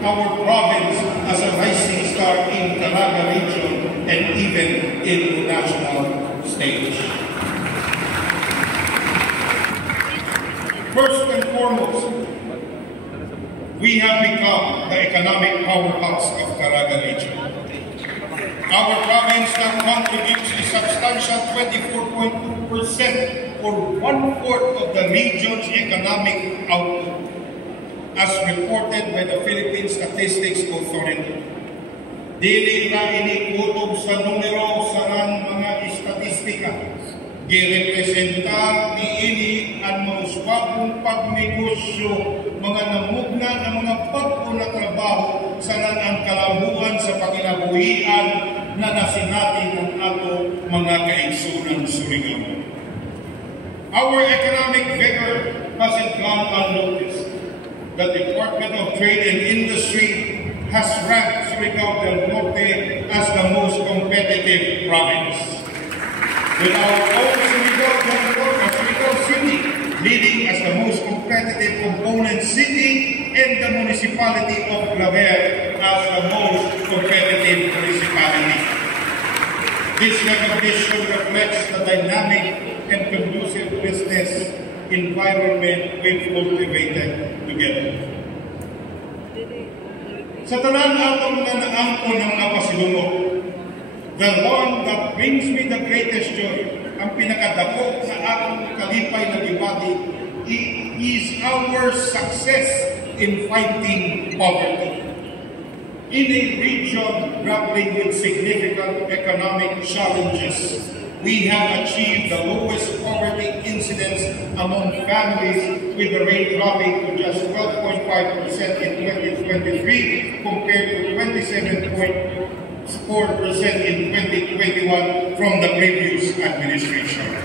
our province as a rising star in Caraga region and even in the national stage. First and foremost, we have become the economic powerhouse of Caraga region. Our province now contributes a substantial 24.2% or 1/4 of the region's economic output, as reported by the Philippine Statistics Authority. Dili na inikutob sa numero sa mga istatistika. Girepresenta ni ini ang mga uswagong pagnegosyo, mga namugna na mga pagko na trabaho sa ang kalabuan sa pakinabuhian na nasinati ng ato mga kaigsunan Surigao. Our economic vigor hasn't gone unnoticed. The Department of Trade and Industry has ranked Surigao del Norte as the most competitive province, with our own Surigao del Norte, Surigao City, leading as the most competitive component city, and the municipality of Claver as the most competitive municipality. This recognition reflects the dynamic and conducive business environment we've cultivated together. Sa tanan atong na naangko ng napasilunod, the one that brings me the greatest joy, ang pinakadako na atong kalipay na gibati, is our success in fighting poverty. In a region grappling with significant economic challenges, we have achieved the lowest poverty incidence among families, with the rate dropping to just 12.5% in 2023 compared to 27.4% in 2021 from the previous administration.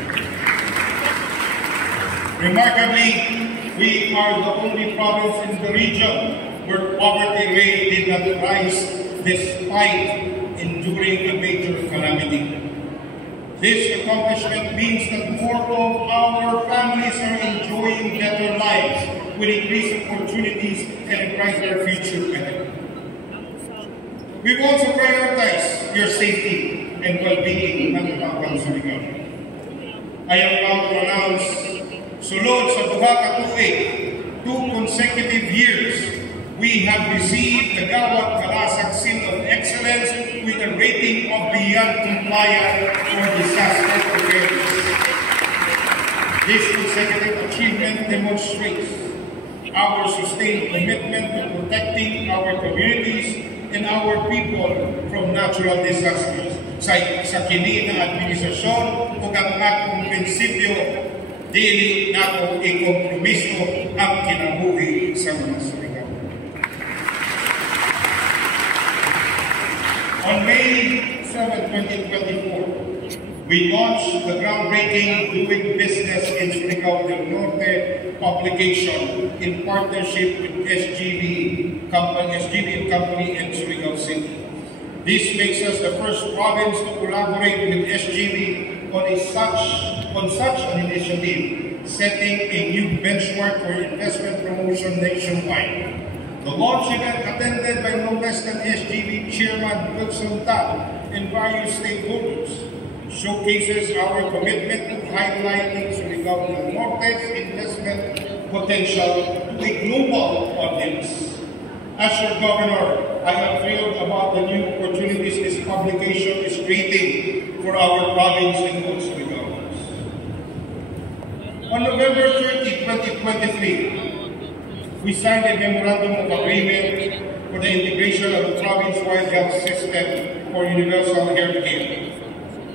Remarkably, we are the only province in the region where poverty rate did not rise despite enduring a major calamity. This accomplishment means that more of our families are enjoying better lives with increased opportunities and a brighter future ahead. We've also prioritized your safety and well-being ng Katawan Surigao. I am proud to announce, sulod sa duha ka tuig, 2 consecutive years, we have received the Gawad Kalasag Seal of Excellence with a rating of beyond compliant for disaster preparedness. This consecutive achievement demonstrates our sustained commitment to protecting our communities and our people from natural disasters. Sa kini na administrasyon ug ang akong prinsipyo, dili nato ikompromiso ang kinabuhi sa mga Surigao. On May 7, 2024, we launched the groundbreaking Doing Business in Surigao del Norte publication in partnership with SGB and Company and Surigao City. This makes us the first province to collaborate with SGB on such an initiative, setting a new benchmark for investment promotion nationwide. The launch event, attended by no less than SGB Chairman Wilson Tan and various stakeholders, showcases our commitment to highlighting Surigao del Norte's investment potential to a global audience. As your governor, I am thrilled about the new opportunities this publication is creating for our province and all Surigaoans. On November 30, 2023, we signed a memorandum of agreement for the integration of the province-wide health system for universal health care.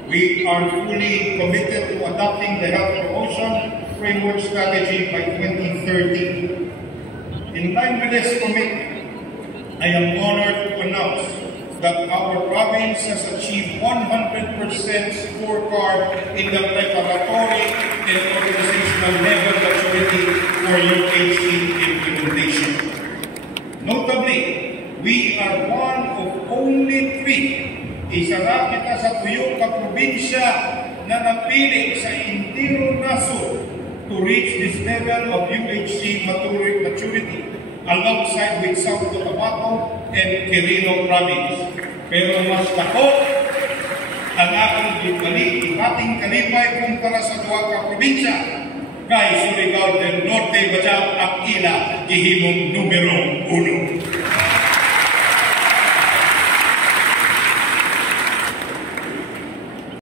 We are fully committed to adopting the health promotion framework strategy by 2030. In line with this commitment, I am honored to announce that our province has achieved 100% scorecard in the preparatory and organizational level maturity for UHC implementation. Notably, we are one of only 3, isa na kita sa tuyong kaprobinsya na napili sa entire nasod to reach this level of UHC maturity alongside with South Cotabato and Quirino Province. Pero mas dako ang akong ibating kalipay kumpara sa duha ka probinsya kay Surigao del Norte, Bajau ang ila gihimong numero 1.